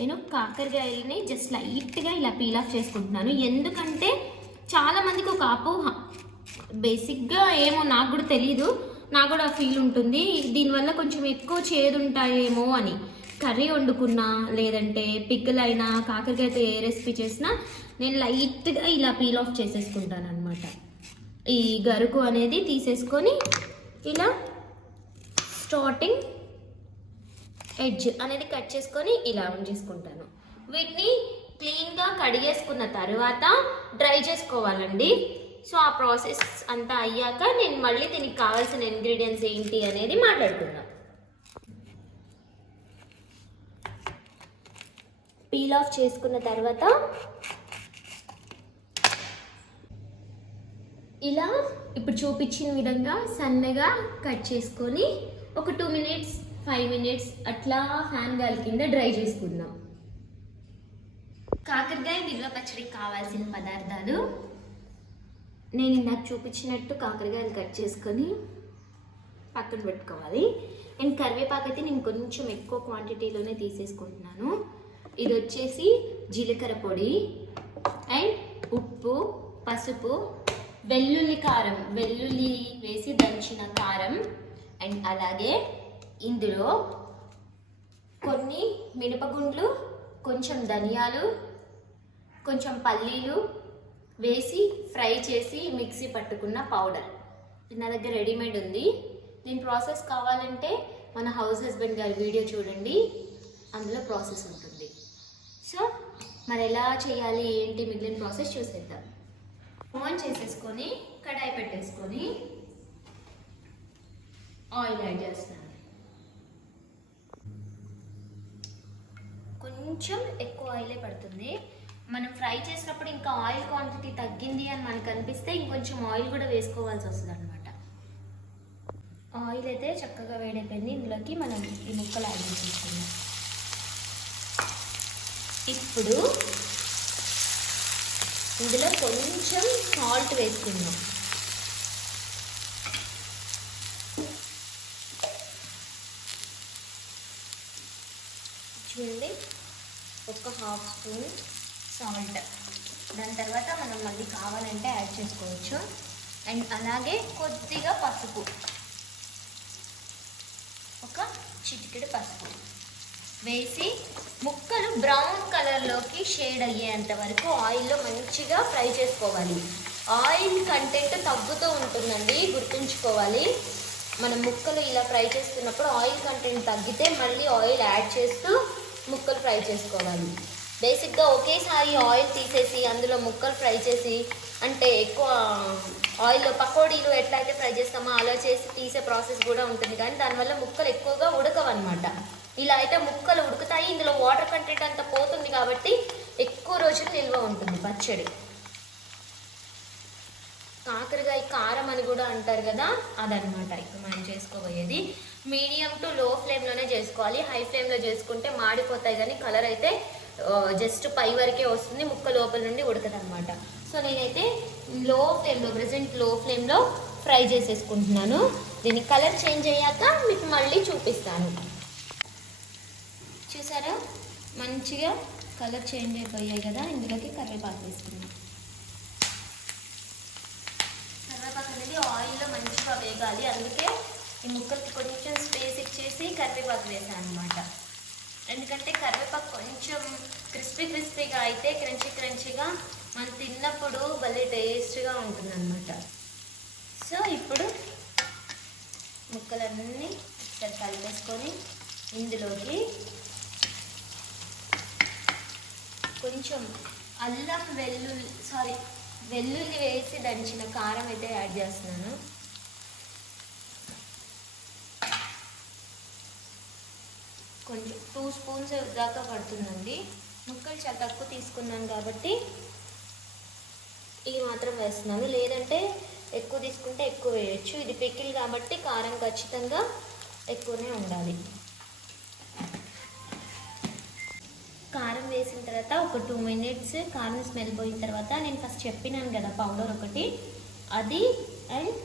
నేను కాకరకాయలని జస్ట్ లైట్గా ఇలా పీల్ ఆఫ్ చేసుకుంటున్నాను. ఎందుకంటే చాలామందికి ఒక అపోహ. బేసిక్గా ఏమో నాకు కూడా తెలియదు నాకు కూడా ఫీల్ ఉంటుంది. దీనివల్ల కొంచెం ఎక్కువ చేదు ఉంటాయేమో అని. కర్రీ వండుకున్నా లేదంటే పిక్కలైనా కాకరకాయతో ఏ రెసిపీ చేసినా నేను లైట్గా ఇలా పీల్ ఆఫ్ చేసేసుకుంటాను అనమాట ఈ గరుకు అనేది తీసేసుకొని ఇలా స్టార్టింగ్ ఎడ్జ్ అనేది కట్ చేసుకొని ఇలా ఉంచేసుకుంటాను. వీటిని క్లీన్గా కడిగేసుకున్న తర్వాత డ్రై చేసుకోవాలండి. సో ఆ ప్రాసెస్ అంతా అయ్యాక నేను మళ్ళీ దీనికి కావాల్సిన ఇంగ్రీడియంట్స్ ఏంటి అనేది మాట్లాడుకుందాం. పీల్ ఆఫ్ చేసుకున్న తర్వాత ఇలా ఇప్పుడు చూపించిన విధంగా సన్నగా కట్ చేసుకొని ఒక టూ మినిట్స్ ఫైవ్ మినిట్స్ అట్లా ఫ్యాన్ గాలి కింద డ్రై చేసుకుందాం. కాకరకాయ నిల్వ పచ్చడికి కావాల్సిన పదార్థాలు. నేను ఇందాక చూపించినట్టు కాకరకాయలు కట్ చేసుకొని పక్కన పెట్టుకోవాలి. అండ్ కరివేపాకు అయితే నేను కొంచెం ఎక్కువ క్వాంటిటీలోనే తీసేసుకుంటున్నాను. ఇది వచ్చేసి జీలకర్ర పొడి అండ్ ఉప్పు పసుపు వెల్లుల్లి కారం. వెల్లుల్లి వేసి దంచిన కారం అండ్ అలాగే ఇందులో కొన్ని మినపగుండ్లు కొంచెం ధనియాలు కొంచెం పల్లీలు వేసి ఫ్రై చేసి మిక్సీ పట్టుకున్న పౌడర్. నా దగ్గర రెడీమేడ్ ఉంది. దీని ప్రాసెస్ కావాలంటే మన హౌస్ హస్బెండ్ గారి వీడియో చూడండి. అందులో ప్రాసెస్ ఉంటుంది. సో మరి ఎలా చేయాలి ఏంటి మిగిలిన ప్రాసెస్ చూసేద్దాం. ఆన్ చేసేసుకొని కడాయి పెట్టేసుకొని ఆయిల్ యాడ్ చేస్తున్నాను కొంచెం ఎక్కువ ఆయిలే పడుతుంది. మనం ఫ్రై చేసినప్పుడు ఇంకా ఆయిల్ క్వాంటిటీ తగ్గింది అని మనకు అనిపిస్తే ఇంకొంచెం ఆయిల్ కూడా వేసుకోవాల్సి వస్తుంది అనమాట ఆయిల్ అయితే చక్కగా వేడైపోయింది. ఇందులోకి మనం ఈ ముక్కలు యాడ్ చేసుకుందాం ఇప్పుడు ఇందులో కొంచెం సాల్ట్ వేసుకుందాం. చూడండి. ఒక హాఫ్ స్పూన్ సాల్ట్. దాని తర్వాత మనం మళ్ళీ కావాలంటే యాడ్ చేసుకోవచ్చు. అండ్ అలాగే కొద్దిగా పసుపు. ఒక చిటికెడు పసుపు. వేసి ముక్కలు బ్రౌన్ కలర్లోకి షేడ్ అయ్యేంత వరకు ఆయిల్లో మంచిగా ఫ్రై చేసుకోవాలి. ఆయిల్ కంటెంట్ తగ్గుతూ ఉంటుందండి గుర్తుంచుకోవాలి. మనం ముక్కలు ఇలా ఫ్రై చేస్తున్నప్పుడు ఆయిల్ కంటెంట్ తగ్గితే మళ్ళీ ఆయిల్ యాడ్ చేస్తూ ముక్కలు ఫ్రై చేసుకోవాలి. బేసిక్గా ఒకేసారి ఆయిల్ తీసేసి అందులో ముక్కలు ఫ్రై చేసి అంటే ఎక్కువ ఆయిల్లో పకోడీలు ఎట్లయితే ఫ్రై చేస్తామో అలా చేసి తీసే ప్రాసెస్ కూడా ఉంటుంది. కానీ దానివల్ల ముక్కలు ఎక్కువగా ఉడకవన్నమాట. ఇలా అయితే ముక్కలు ఉడుకుతాయి ఇందులో వాటర్ కంటెంట్ అంతా పోతుంది కాబట్టి ఎక్కువ రోజులు నిల్వ ఉంటుంది పచ్చడి. కాకరకాయ కారం అని కూడా అంటారు కదా అదనమాట ఇప్పుడు మనం చేసుకోబోయేది. మీడియం టు లో ఫ్లేమ్లోనే చేసుకోవాలి. హై ఫ్లేమ్లో చేసుకుంటే మాడిపోతాయి కానీ కలర్ అయితే జస్ట్ పై వరకే వస్తుంది. ముక్క లోపల నుండి ఉడకదనమాట సో నేనైతే లో ఫ్లేమ్లో ప్రజెంట్లో ఫ్లేమ్లో ఫ్రై చేసేసుకుంటున్నాను. దీని కలర్ చేంజ్ అయ్యాక మీకు మళ్ళీ చూపిస్తాను. చూసారా? మంచిగా కలర్ చేంజ్ అయిపోయాయి కదా ఇందులోకి కరివేపాకు వేసుకున్నాం కరివేపాకు అనేది ఆయిల్లో మంచిగా వేగాలి. అందుకే ఈ ముక్కలకి కొంచెం స్పేస్ ఇచ్చేసి కరివేపాకు వేసాను అనమాట ఎందుకంటే కరివేపాకు కొంచెం క్రిస్పీ క్రిస్పీగా అయితే క్రంచీ క్రంచీగా మనం తిన్నప్పుడు భలే టేస్ట్గా ఉంటుంది అనమాట సో ఇప్పుడు ముక్కలన్నీ ఒకసారి కలిపేసుకొని ఇందులోకి కొంచెం అల్లం వెల్లుల్లి సారీ వెల్లుల్లి వేసి దంచిన కారం అయితే యాడ్ చేస్తున్నాను. కొంచెం టూ స్పూన్స్ దాకా పడుతుందండి. ముక్కలు చాలా తక్కువ తీసుకున్నాను కాబట్టి ఇది మాత్రం వేస్తున్నాను. లేదంటే ఎక్కువ తీసుకుంటే ఎక్కువ వేయచ్చు. ఇది పికిల్ కాబట్టి కారం ఖచ్చితంగా ఎక్కువనే ఉండాలి. కారం వేసిన తర్వాత ఒక టూ మినిట్స్ కారం స్మెల్ పోయిన తర్వాత నేను ఫస్ట్ చెప్పినాను కదా పౌడర్ ఒకటి. అది అండ్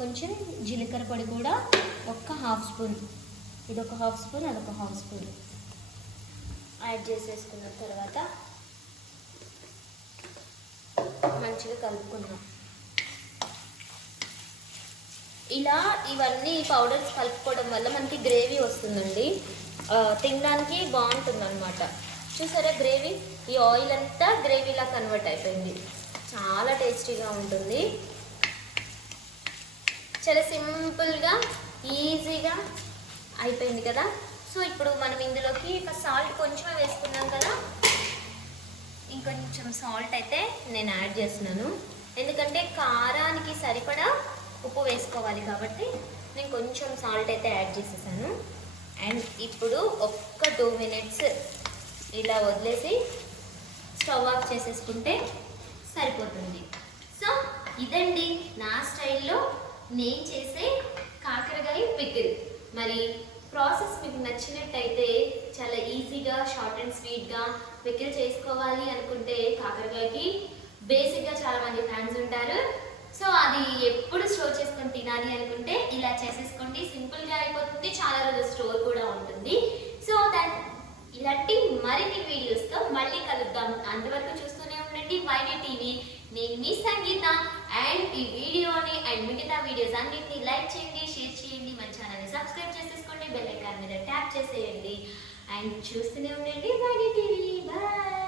కొంచెం జీలకర్ర పొడి కూడా ఒక్క హాఫ్ స్పూన్. ఇది ఒక హాఫ్ స్పూన్ అదొక హాఫ్ స్పూన్. యాడ్ చేసేసుకున్న తర్వాత మంచిగా కలుపుకుందాం. ఇలా ఇవన్నీ పౌడర్స్ కలుపుకోవడం వల్ల మనకి గ్రేవీ వస్తుందండి. తినడానికి బాగుంటుంది అనమాట చూసారా గ్రేవీ? ఈ ఆయిల్ అంతా గ్రేవీలా కన్వర్ట్ అయిపోయింది. చాలా టేస్టీగా ఉంటుంది. చాలా సింపుల్గా ఈజీగా అయిపోయింది కదా? సో ఇప్పుడు మనం ఇందులోకి సాల్ట్ కొంచెం వేసుకున్నాం కదా? ఇంకొంచెం సాల్ట్ అయితే నేను యాడ్ చేస్తున్నాను. ఎందుకంటే కారానికి సరిపడా ఉప్పు వేసుకోవాలి కాబట్టి నేను కొంచెం సాల్ట్ అయితే యాడ్ చేసేసాను. అండ్ ఇప్పుడు ఒక్క టూ మినిట్స్ ఇలా వదిలేసి స్టవ్ ఆఫ్ చేసేసుకుంటే సరిపోతుంది. సో ఇదండి నా స్టైల్లో నేను చేసే కాకరకాయ పికిల్. మరి ప్రాసెస్ మీకు నచ్చినట్టయితే చాలా ఈజీగా షార్ట్ అండ్ స్వీట్గా పికిల్ చేసుకోవాలి అనుకుంటే కాకరకాయకి బేసిక్గా చాలా మంది ఫ్యాన్స్ ఉంటారు. సో అది ఎప్పుడు స్టోర్ చేసుకొని తినాలి అనుకుంటే ఇలా చేసేసుకోండి. సింపుల్గా అయిపోతుంది. చాలా రోజులు స్టోర్ కూడా ఉంటుంది. సో దాని ఇలాంటి మరిన్ని వీడియోస్తో మళ్ళీ కలుద్దాం. అంతవరకు చూస్తూనే ఉండండి. వైనే టీవీ నేను మీ సంగీత అండ్ ఈ వీడియోని అండ్ మిగతా వీడియోస్ అన్నింటినీ లైక్ చేయండి షేర్ చేయండి. మన ఛానల్ని సబ్స్క్రైబ్ చేసేసుకోండి బెల్ ఐకాన్ మీద ట్యాప్ చేసేయండి. అండ్ చూస్తూనే ఉండండి వైనే టీవీ బాయ్